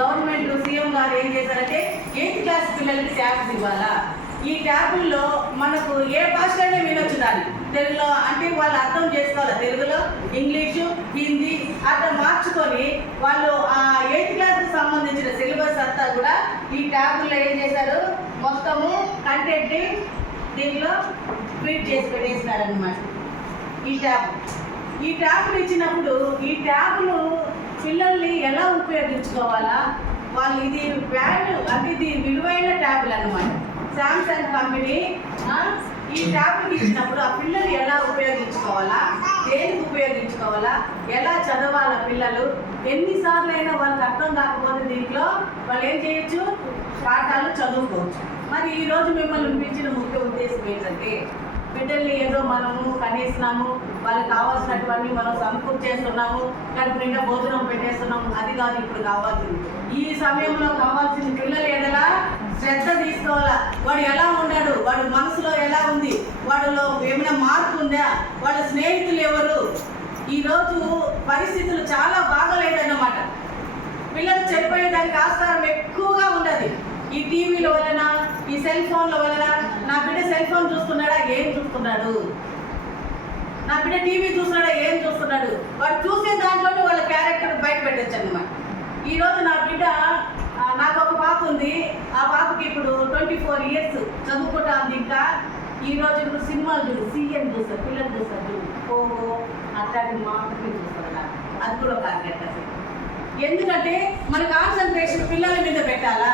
Government CM గారు ఏం చేశారంటే 8th క్లాస్ పిల్లలకి ట్యాబ్స్ ఇవ్వాలా. ఈ ట్యాబుల్లో మనకు ఏ భాషలోనే వినొచ్చు దాన్ని. తెలుగులో అంటే వాళ్ళు అర్థం చేసుకోవాలి, తెలుగులో, ఇంగ్లీషు, హిందీ అట్లా మార్చుకొని వాళ్ళు ఆ 8th క్లాస్కి సంబంధించిన సిలబస్ అంతా కూడా ఈ ట్యాబుల్లో ఏం చేశారు, మొత్తము కంటెంట్ని దీనిలో ఫీడ్ చేసి పెట్టేసినారనమాట. ఈ ట్యాబులు ఇచ్చినప్పుడు ఈ ట్యాబులు పిల్లల్ని ఎలా ఉపయోగించుకోవాలా, వాళ్ళు ఇది వాల్యూ అంటే ఇది విలువైన ట్యాబులు అనమాట. శాంసంగ్ కంపెనీ ఈ ట్యాబ్లు ఇచ్చినప్పుడు ఆ పిల్లలు ఎలా ఉపయోగించుకోవాలా, దేనికి ఉపయోగించుకోవాలా, ఎలా చదవాలా, పిల్లలు ఎన్నిసార్లు అయినా వాళ్ళకి అర్థం కాకపోతే దీంట్లో వాళ్ళు ఏం చేయొచ్చు, పాఠాలు చదువుకోవచ్చు. మరి ఈరోజు మిమ్మల్ని పిలిచిన ముఖ్య ఉద్దేశం ఏంటంటే బిడ్డల్ని ఏదో మనము కనేసినాము, వాళ్ళకి కావాల్సినటువంటి మనం సమకూర్చేస్తున్నాము, కడుపు నిండా భోజనం పెట్టేస్తున్నాము, అది కాదు ఇప్పుడు కావాల్సింది. ఈ సమయంలో కావాల్సింది పిల్లలు ఏదైనా శ్రద్ధ తీసుకోవాలా. వాడు ఎలా ఉన్నాడు, వాడు మనసులో ఎలా ఉంది, వాడిలో ఏమైనా మార్పు ఉందా, వాళ్ళ స్నేహితులు ఎవరు. ఈరోజు పరిస్థితులు చాలా బాగలేదన్నమాట. పిల్లలు చనిపోయేదానికి ఆస్కారం ఎక్కువగా ఉండదు. ఈ టీవీల వలన, ఈ సెల్ ఫోన్ల వలన. నా బిడ్డ సెల్ ఫోన్ చూస్తున్నాడా, ఏం చూస్తున్నాడు, నా బిడ్డ టీవీ చూస్తున్నాడా, ఏం చూస్తున్నాడు, వాడు చూసే దాంట్లోనే వాళ్ళ క్యారెక్టర్ బయట పెట్టచ్చు అన్నమాట. ఈరోజు నా బిడ్డ, నాకు ఒక పాప ఉంది, ఆ పాపకి ఇప్పుడు 24 years చదువుకుంటా ఉంది. ఇంకా ఈరోజు ఇప్పుడు సినిమాలు చూడు, సీఎం చూస్తారు, పిల్లలు చూస్తారు, చూడు ఓహో అట్లాంటి మాటలు చూస్తారు. అది కూడా ఒక అసలు. ఎందుకంటే మన కాన్సన్ట్రేషన్ పిల్లల మీద పెట్టాలా.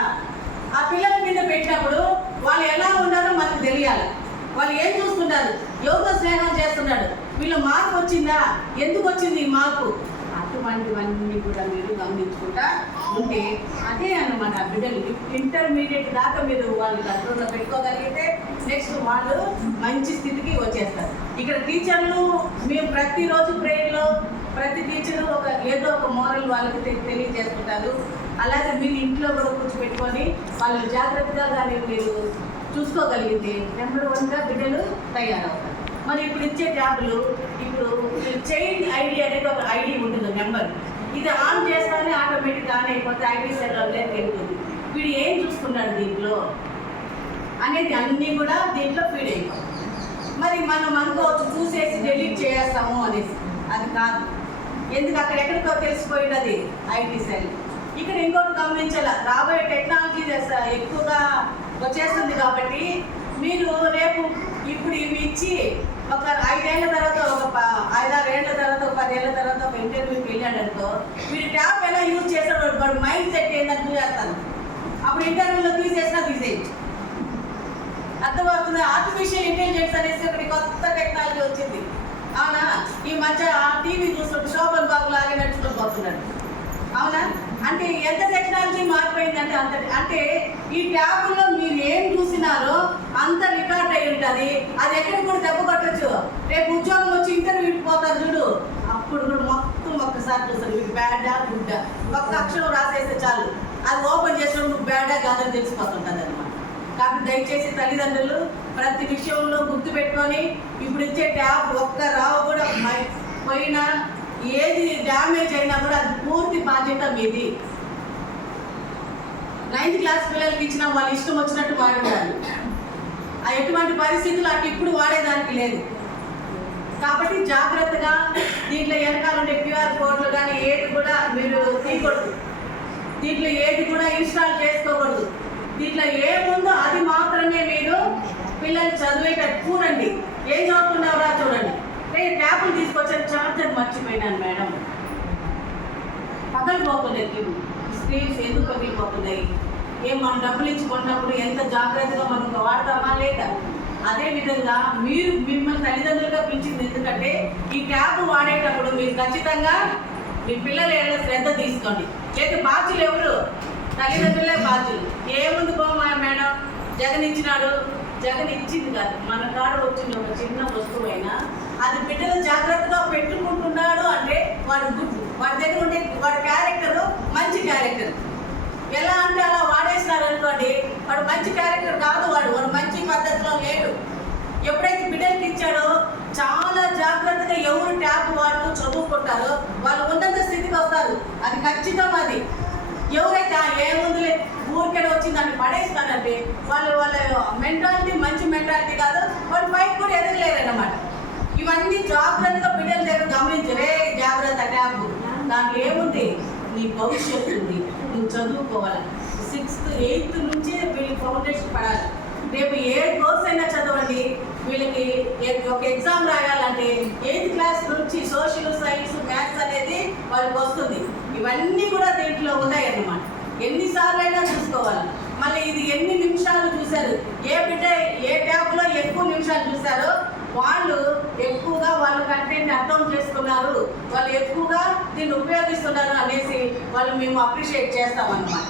ఆ పిల్లల మీద పెట్టినప్పుడు వాళ్ళు ఎలా ఉన్నారో మనకు తెలియాలి. వాళ్ళు ఏం చూస్తున్నారు, ఎవరితో స్నేహం చేస్తున్నాడు, వీళ్ళ మార్పు వచ్చిందా, ఎందుకు వచ్చింది ఈ మార్పు, అటువంటివన్నీ కూడా మీరు గమనించుకుంటా ఉంటే అదే అన్నమాట. బిడ్డలు ఇంటర్మీడియట్ దాకా మీరు వాళ్ళు కంట్రోల్లో పెట్టుకోగలిగితే నెక్స్ట్ వాళ్ళు మంచి స్థితికి వచ్చేస్తారు. ఇక్కడ టీచర్లు మేము ప్రతిరోజు ప్రేయర్లో ప్రతి టీచరు ఏదో ఒక మోరల్ వాళ్ళకి తెలియజేస్తుంటారు. అలాగే మీరు ఇంట్లో కూడా కూర్చోబెట్టుకొని వాళ్ళు జాగ్రత్తగా కానీ మీరు చూసుకోగలిగితే నెంబర్ 1గా బిడ్డలు తయారవుతారు. మరి ఇప్పుడు ఇచ్చే ట్యాబ్లు, ఇప్పుడు చైల్డ్ ఐడి అనేది ఒక ఐడి ఉంటుంది, నెంబర్. ఇది ఆన్ చేస్తానే ఆటోమేటిక్గా ఆన్ అయిపోతే ఐడి సెల్లోనే తెలుస్తుంది. వీడు ఏం చూసుకున్నాడు దీంట్లో అనేది అన్నీ కూడా దీంట్లో ఫీడ్ అయిపోతుంది. మరి మనం అనుకోవచ్చు చూసేసి డెలీట్ చేస్తాము అనేసి, అది కాదు. ఎందుకు అక్కడ ఎక్కడికో తెలిసిపోయినది ఐటీ సెల్. ఇక్కడ ఇంకోటి గమనించాల, రాబోయే టెక్నాలజీ ఎక్కువగా వచ్చేస్తుంది కాబట్టి మీరు రేపు ఇప్పుడు ఇవి ఇచ్చి ఒక 5 ఏళ్ల తర్వాత, ఒక 5-6 ఏళ్ల తర్వాత, ఒక 10 ఏళ్ల తర్వాత ఒక ఇంటర్వ్యూకి వెళ్ళాడనుకో, వీడి ట్యాబ్ ఎలా యూజ్ చేస్తాడు, వాడు మైండ్ సెట్ ఏంటంటూ చేస్తాను. అప్పుడు ఇంటర్వ్యూలో తీసేసినా తీసేయచ్చు. అర్థమవుతుంది. ఆర్టిఫిషియల్ ఇంటెలిజెన్స్ అనేసి ఒకటి కొత్త టెక్నాలజీ వచ్చింది. అవునా, ఈ మధ్య టీవీ చూసినప్పుడు శోభన్ బాబు లాగే నడుచుకోబోతున్నాడు. అవునా, అంటే ఎంత టెక్నాలజీ మారిపోయిందంటే అంత. అంటే ఈ ట్యాబ్లో మీరు ఏం చూసినారో అంత రికార్డ్ అయి ఉంటుంది. అది ఎక్కడ కూడా దెబ్బ కొట్టచ్చు. రేపు ఉద్యోగం వచ్చి ఇంటర్వ్యూకి పోతారు చూడు, అప్పుడు కూడా మొత్తం ఒక్కసారి చూస్తారు, మీకు బ్యాడా గుడ్డా, ఒక్క అక్షరం రాసేస్తే చాలు, అది ఓపెన్ చేసినప్పుడు బ్యాడా కాదని తెలిసిపోతుంటుంది అనమాట. కాబట్టి దయచేసి తల్లిదండ్రులు ప్రతి విషయంలో గుర్తుపెట్టుకొని ఇప్పుడు ఇచ్చే ట్యాబ్ ఒక్క రావు కూడా పోయినా, ఏది డ్యామేజ్ అయినా కూడా అది పూర్తి బాధ్యత మీది. 9th క్లాస్ పిల్లలకి ఇచ్చినా వాళ్ళు ఇష్టం వచ్చినట్టు వాడుతారు. ఎటువంటి పరిస్థితులు అటు ఇప్పుడు వాడేదానికి లేదు. కాబట్టి జాగ్రత్తగా దీంట్లో వెనకాల ఉండే QR కోడ్లు కానీ ఏది కూడా మీరు తీయకూడదు. దీంట్లో ఏది కూడా ఇన్స్టాల్ చేసుకోకూడదు. దీంట్లో ఏముందో అది మాత్రమే మీరు పిల్లలు చదివేటట్టు చూడండి. ఏం చదువుతున్నావురా చూడండి. ట్యాబ్లు తీసుకొచ్చాను, చార్జర్ మర్చిపోయినాను మేడం, పగలిపోతున్నాయి స్క్రీన్స్, ఎందుకు పగిలిపోతున్నాయి, ఏం మనం డబ్బులు ఇచ్చుకున్నప్పుడు ఎంత జాగ్రత్తగా మనం వాడతామా లేదా. అదేవిధంగా మీరు మిమ్మల్ని తల్లిదండ్రులుగా పిలిచింది ఎందుకంటే ఈ ట్యాబ్ వాడేటప్పుడు మీరు ఖచ్చితంగా మీ పిల్లల ఏళ్ళ శ్రద్ధ తీసుకోండి. లేదా బాధ్యులు ఎవరు, తల్లిదండ్రులే బాధ్యులు. ఏముంది పోమా మేడం, జగన్ ఇచ్చినాడు, జగన్ ఇచ్చింది కాదు, మన కాడ వచ్చింది ఒక చిన్న వస్తువు అయినా అది బిడ్డలు జాగ్రత్తగా పెట్టుకుంటున్నాడు అంటే వాడు గుడ్, వాడి దగ్గర ఉండే వాడి క్యారెక్టరు మంచి క్యారెక్టర్. ఎలా అంటే అలా వాడేసినారు అనుకోండి, వాడు మంచి క్యారెక్టర్ కాదు, వాడు మంచి పద్ధతిలో లేడు. ఎప్పుడైతే బిడ్డలకి ఇచ్చాడో చాలా జాగ్రత్తగా ఎవరు ట్యాబ్ వాడుతూ చదువుకుంటారో వాళ్ళు ఉన్నత స్థితికి వస్తారు. అది ఖచ్చితం. అది ఎవరైతే ఆ వచ్చి దాన్ని పడేస్తానంటే వాళ్ళ మెంటాలిటీ మంచి మెంటాలిటీ కాదు, వాళ్ళు పైకి కూడా ఎదగలేరన్నమాట. ఇవన్నీ జాగ్రత్తగా పిల్లల దగ్గర గమనించరే, జాగ్రత్త ట్యాబ్ దాంట్లో ఏముంది, నీ భవిష్యత్తు ఉంది, నువ్వు చదువుకోవాలి. 6th 8th నుంచి వీళ్ళకి ఫౌండేషన్ పడాలి. రేపు ఏ కోర్స్ అయినా చదవండి, వీళ్ళకి ఒక ఎగ్జామ్ రాయాలంటే 8th క్లాస్ నుంచి సోషల్ సైన్స్ మ్యాథ్స్ అనేది వాళ్ళకి వస్తుంది. ఇవన్నీ కూడా దీంట్లో ఉన్నాయి అన్నమాట. ఎన్నిసార్లు అయినా చూసుకోవాలి. మళ్ళీ ఇది ఎన్ని నిమిషాలు చూశారు, ఏ బిడ్డ ఏ ట్యాబ్లో ఎక్కువ నిమిషాలు చూశారో వాళ్ళు ఎక్కువగా వాళ్ళ కంటెంట్ అర్థం చేసుకున్నారు, వాళ్ళు ఎక్కువగా దీన్ని ఉపయోగిస్తున్నారు అనేసి వాళ్ళు మేము అప్రిషియేట్ చేస్తామన్నమాట.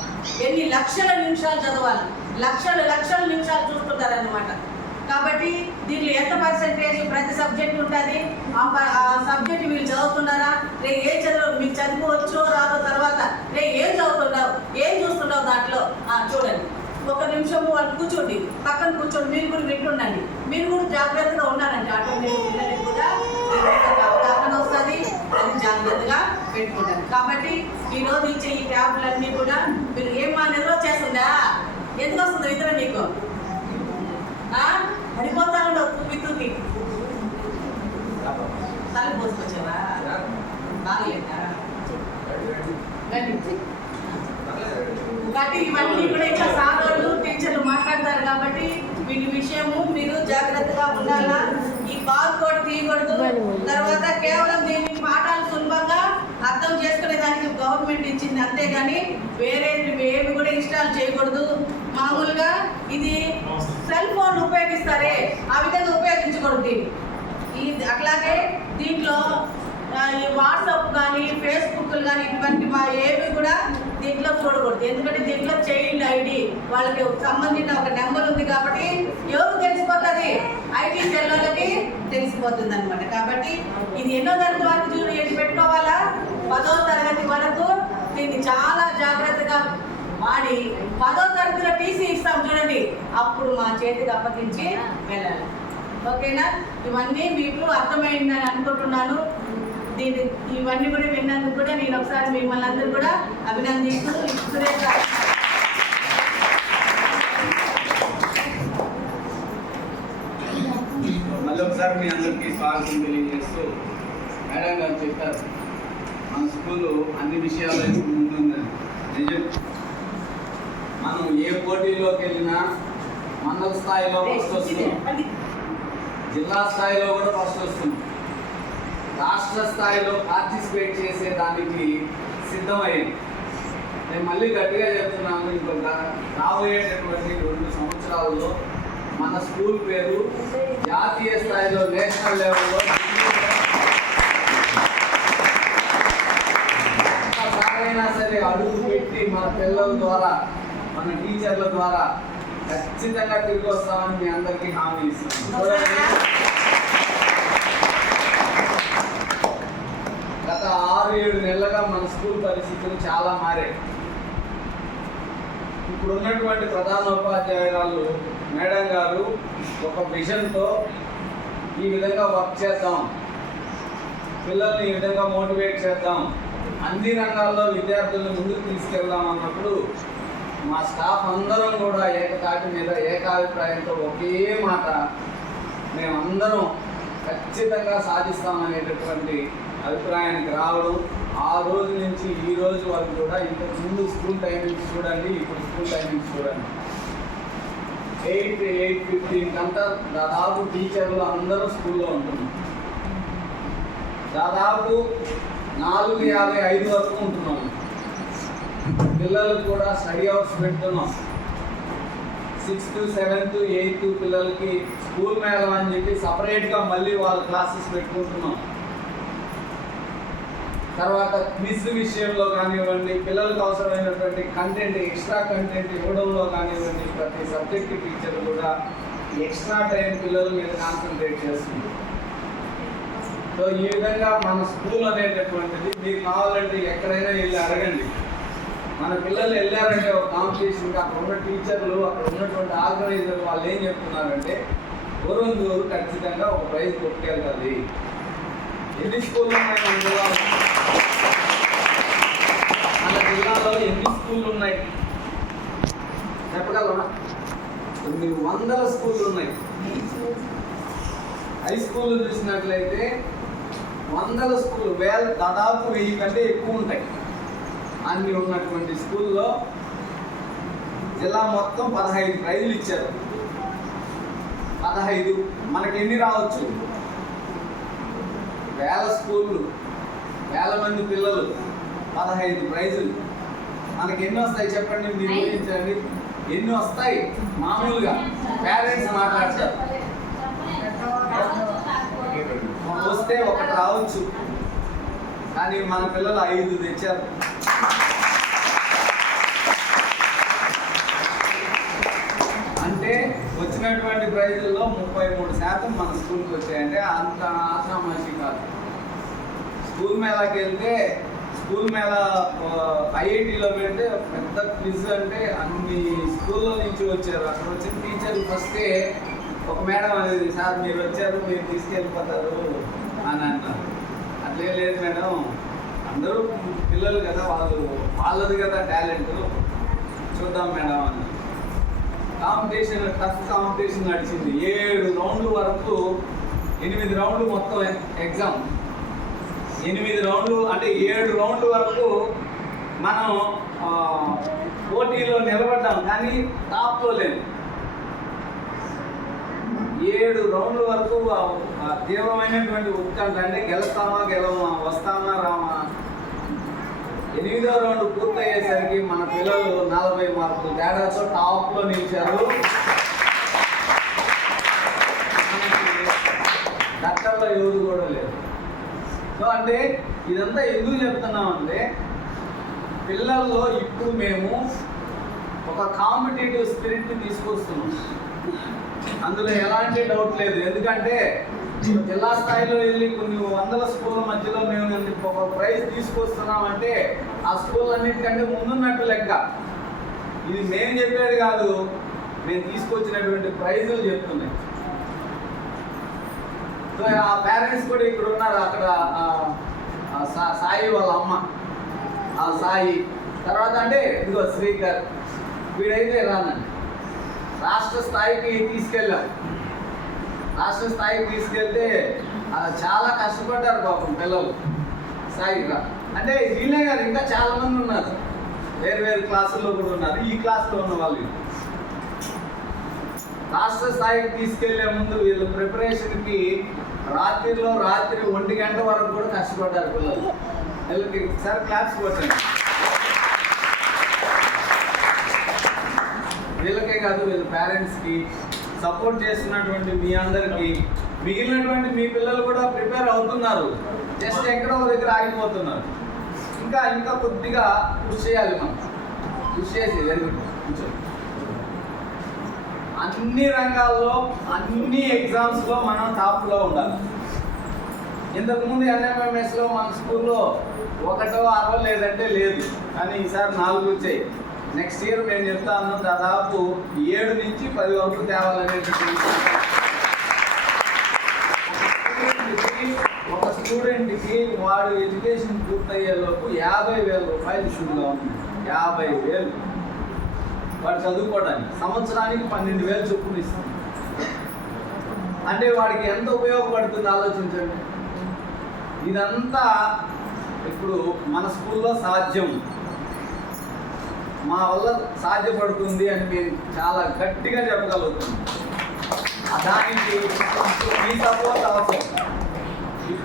ఎన్ని లక్షల నిమిషాలు చదవాలి, లక్షల నిమిషాలు చూస్తుంటారన్నమాట. కాబట్టి దీంట్లో ఎంత పర్సెంటేజ్ ప్రతి సబ్జెక్ట్ ఉంటుంది, ఆ సబ్జెక్ట్ వీళ్ళు చదువుతున్నారా, ఏ చదువు మీకు చదువుకోవచ్చో రాదో, తర్వాత ఏం చదువుతున్నావు, ఏం చూస్తున్నావు దాంట్లో చూడండి. ఒక నిమిషము వాళ్ళు కూర్చోండి, పక్కన కూర్చోండి, మీరు కూడా వింటుండండి, మీరు కూడా జాగ్రత్తగా ఉన్నారండి. ఆటోమేటిక్ పిల్లలకి కూడా అవగాహన వస్తుంది, అది జాగ్రత్తగా పెట్టుకుంటారు. కాబట్టి ఈరోజు ఇచ్చే ఈ ట్యాబ్లన్నీ కూడా మీరు నిల్వ చేస్తుందా, ఎందుకు వస్తుందో ఇతర నీకు పడిపోతాను విత్తుకి తల పోసుకొచ్చావా, బాగలేదా? కాబట్టి ఇవన్నీ కూడా ఇంకా సారోళ్ళు టీచర్లు మాట్లాడతారు. కాబట్టి వీటి విషయము మీరు జాగ్రత్తగా ఉండాలా. ఈ బార్కోడ్ తీయకూడదు. తర్వాత కేవలం దీన్ని పాఠాలు సులభంగా అర్థం చేసుకునే దానికి గవర్నమెంట్ ఇచ్చింది, అంతేగాని వేరే ఏమి కూడా ఇన్స్టాల్ చేయకూడదు. మామూలుగా ఇది సెల్ ఫోన్ ఉపయోగిస్తారే ఆ విధంగా ఉపయోగించకూడదు. అట్లాగే దీంట్లో వాట్సాప్ కానీ ఫేస్బుక్లు కానీ ఇటువంటి ఏవి కూడా దీంట్లో చూడకూడదు. ఎందుకంటే దీంట్లో చైల్డ్ ఐడి వాళ్ళకి సంబంధించిన ఒక నెంబర్ ఉంది కాబట్టి ఎవరు తెలిసిపోతుంది, ఐటీ సెల్లర్లకి తెలిసిపోతుంది అనమాట. కాబట్టి ఇది ఎన్నో తరగతి వరకు పెట్టుకోవాలా, 10వ తరగతి వరకు దీన్ని చాలా జాగ్రత్తగా వాడి 10వ తరగతిలో టీసీ ఇస్తాం చూడండి, అప్పుడు మా చేతికి అప్పగించి వెళ్ళాలి. ఓకేనా? ఇవన్నీ మీకు అర్థమైందని అనుకుంటున్నాను. ఇవన్నీ కూడా విన్నందుకు కూడా నేను ఒకసారి మిమ్మల్ని అందరూ కూడా అభినందిస్తూ మళ్ళీ ఒకసారి మీ అందరికీ స్వాగతం తెలియజేస్తూ, మేడం గారు చెప్పారు మన స్కూలు అన్ని విషయాల్లో ముందుందని. నిజం, మనం ఏ పోటీలోకి వెళ్ళినా మండల స్థాయిలో ఫస్ట్ వస్తున్నాం, జిల్లా స్థాయిలో కూడా ఫస్ట్ వస్తున్నాం, రాష్ట్ర స్థాయిలో పార్టిసిపేట్ చేసేదానికి సిద్ధమైంది. నేను మళ్ళీ గట్టిగా చెప్తున్నాను, ఇంకొక రాబోయేటటువంటి 2 సంవత్సరాల్లో మన స్కూల్ పేరు జాతీయ స్థాయిలో నేషనల్ లెవెల్లో సారైనా సరే అడుగు పెట్టి మన పిల్లల ద్వారా మన టీచర్ల ద్వారా ఖచ్చితంగా తిరిగి వస్తామని మీ అందరికీ హామీ ఇస్తున్నాను. గత 6-7 నెలలుగా మన స్కూల్ పరిస్థితులు చాలా మారాయి. ఇప్పుడు ఉన్నటువంటి ప్రధానోపాధ్యాయురాలు మేడం గారు ఒక విజన్తో ఈ విధంగా వర్క్ చేద్దాం, పిల్లల్ని ఈ విధంగా మోటివేట్ చేద్దాం, అన్ని రంగాల్లో విద్యార్థులను ముందుకు తీసుకెళ్దాం అన్నప్పుడు మా స్టాఫ్ అందరం కూడా ఏకతాటి మీద ఏకాభిప్రాయంతో ఒకే మాట, మేమందరం ఖచ్చితంగా సాధిస్తామనేటటువంటి అభిప్రాయానికి రావడం. ఆ రోజు నుంచి ఈ రోజు వరకు కూడా ఇంతకు ముందు స్కూల్ టైమింగ్స్ చూడండి, ఇప్పుడు స్కూల్ టైమింగ్స్ చూడండి. 8-8:15 అంతా దాదాపు టీచర్లు అందరూ స్కూల్లో ఉంటున్నాం. దాదాపు 4:55 వరకు ఉంటున్నాం. పిల్లలకు కూడా స్టడీ అవర్స్ పెడుతున్నాం. 6th, 7th, 8th పిల్లలకి స్కూల్ మేళం అని చెప్పి సపరేట్గా మళ్ళీ వాళ్ళ క్లాసెస్ పెట్టుకుంటున్నాం. తర్వాత క్విజ్ విషయంలో కానివ్వండి, పిల్లలకు అవసరమైనటువంటి కంటెంట్ ఎక్స్ట్రా కంటెంట్ ఇవ్వడంలో కానివ్వండి, ప్రతి సబ్జెక్ట్ టీచర్ కూడా ఎక్స్ట్రా టైం పిల్లల మీద కాన్సన్ట్రేట్ చేస్తుంది. సో ఈ విధంగా మన స్కూల్ అనేటటువంటిది మీకు కావాలంటే ఎక్కడైనా వెళ్ళి అడగండి. మన పిల్లలు వెళ్ళారంటే ఒక కాంపిటీషన్కి అక్కడ ఉన్న టీచర్లు, అక్కడ ఉన్నటువంటి ఆర్గనైజర్లు వాళ్ళు ఏం చెప్తున్నారంటే ఊరు ఖచ్చితంగా ఒక ప్రైజ్ కొట్టుకెళ్తుంది. ఎన్ని స్కూళ్ళు ఉన్నాయి మన జిల్లాలో? మన జిల్లాలో ఎన్ని స్కూళ్ళు ఉన్నాయి? కొన్ని వందల స్కూళ్ళు ఉన్నాయి. హై స్కూళ్ళు చూసినట్లయితే వందల స్కూళ్ళు, దాదాపు 1000 కంటే ఎక్కువ ఉంటాయి. అన్ని ఉన్నటువంటి స్కూల్లో జిల్లా మొత్తం 15 ప్రైజులు ఇచ్చారు. 15 మనకి ఎన్ని రావచ్చు? 1000 స్కూళ్ళు, 1000 మంది పిల్లలు, 15 ప్రైజులు. మనకి ఎన్ని వస్తాయి చెప్పండి, మీరు ఊహించండి. ఎన్ని వస్తాయి? మామూలుగా పేరెంట్స్ మాట్లాడతారు, వస్తే ఒకటి రావచ్చు, కానీ మన పిల్లలు 5 తెచ్చారు. అంటే వచ్చినటువంటి ప్రైజుల్లో 33% మన స్కూల్కి వచ్చాయంటే అంత ఆశామాషి కాదు. స్కూల్ మేళాకి వెళ్తే, స్కూల్ మేళా ఐఐటీలో పెడితే పెద్ద క్విజ్, అంటే అన్ని స్కూల్లో నుంచి వచ్చారు. అక్కడ వచ్చిన టీచర్లు ఫస్టే ఒక మేడం అనేది, సార్ మీరు వచ్చారు, మీరు తీసుకెళ్ళిపోతారు అని అంటారు. అట్లే లేదు మేడం, అందరూ పిల్లలు కదా, వాళ్ళది కదా టాలెంట్, చూద్దాం మేడం అని. కాంపిటీషన్, టఫ్ కాంపిటీషన్ నడిచింది. 7 రౌండ్ల వరకు, 8 రౌండ్లు మొత్తం ఎగ్జామ్. 8 రౌండ్లు అంటే 7 రౌండ్ల వరకు మనం పోటీలో నిలబడ్డాం, కానీ టాప్లో లేదు. 7 రౌండ్ల వరకు తీవ్రమైనటువంటి ఉత్కంఠ, అంటే గెలుస్తామా గెలవమా, వస్తామా రామా. 8వ రౌండ్ పూర్తయ్యేసరికి మన పిల్లలు 40 మార్కులు తేడాతో టాప్లో నిలిచారు. డాక్టర్లో ఎవరు కూడా లేదు. సో అంటే ఇదంతా ఎందుకు చెప్తున్నామంటే, పిల్లల్లో ఇప్పుడు మేము ఒక కాంపిటేటివ్ స్పిరిట్ని తీసుకొస్తున్నాం. అందులో ఎలాంటి డౌట్ లేదు. ఎందుకంటే జిల్లా స్థాయిలో వెళ్ళి కొన్ని వందల స్కూళ్ళ మధ్యలో మేము ఒక ప్రైజ్ తీసుకొస్తున్నామంటే ఆ స్కూల్ అన్నిటికంటే ముందున్నట్టు లెక్క. ఇది మేము చెప్పేది కాదు, మేము తీసుకొచ్చినటువంటి ప్రైజులు చెప్తున్నాయి. సో ఆ పేరెంట్స్ కూడా ఇక్కడ ఉన్నారు. అక్కడ సాయి వాళ్ళ అమ్మ, ఆ సాయి తర్వాత అంటే ఇదిగో శ్రీకర్, వీడైతే రానండి. రాష్ట్ర స్థాయికి తీసుకెళ్ళాం. రాష్ట్ర స్థాయికి తీసుకెళ్తే చాలా కష్టపడ్డారు పాపం పిల్లలు. సాయిగా అంటే వీళ్ళే కాదు, ఇంకా చాలా మంది ఉన్నారు, వేరు క్లాసుల్లో కూడా ఉన్నారు. ఈ క్లాస్లో ఉన్న వాళ్ళు రాష్ట్ర స్థాయికి తీసుకెళ్లే ముందు వీళ్ళు ప్రిపరేషన్కి రాత్రి 1 గంట వరకు కూడా కష్టపడ్డారు పిల్లలు. వీళ్ళకి సార్ క్లాస్ కొట్టండి. వీళ్ళకే కాదు, వీళ్ళ పేరెంట్స్కి, సపోర్ట్ చేస్తున్నటువంటి మీ అందరికీ, మిగిలినటువంటి మీ పిల్లలు కూడా ప్రిపేర్ అవుతున్నారు. జస్ట్ ఎక్కడో దగ్గర ఆగిపోతున్నారు. ఇంకా కొద్దిగా కృషి చేయాలి. మనం కృషి చేసి అన్ని రంగాల్లో, అన్ని ఎగ్జామ్స్లో మనం టాప్లో ఉండాలి. ఇంతకుముందు ఎన్ఎంఎంఎస్లో మన స్కూల్లో 1 6 లేదంటే లేదు, కానీ ఈసారి 4 వచ్చాయి. నెక్స్ట్ ఇయర్ మేము చెప్తాను, దాదాపు 7 నుంచి 10 వరకు తేవాలనేది. ఒక స్టూడెంట్కి వాడు ఎడ్యుకేషన్ పూర్తయ్యేలోపు 50,000 రూపాయలు ఇష్యూగా ఉంది. 50,000 వాడు చదువుకోవడానికి. సంవత్సరానికి 12,000 చొప్పున ఇస్తుంది. అంటే వాడికి ఎంత ఉపయోగపడుతుంది ఆలోచించండి. ఇదంతా ఇప్పుడు మన స్కూల్లో సాధ్యం, మా వల్ల సాధ్యపడుతుంది అని మేము చాలా గట్టిగా చెప్పగలుగుతున్నాం. దానికి మీ సపోర్ట్ అవసరం.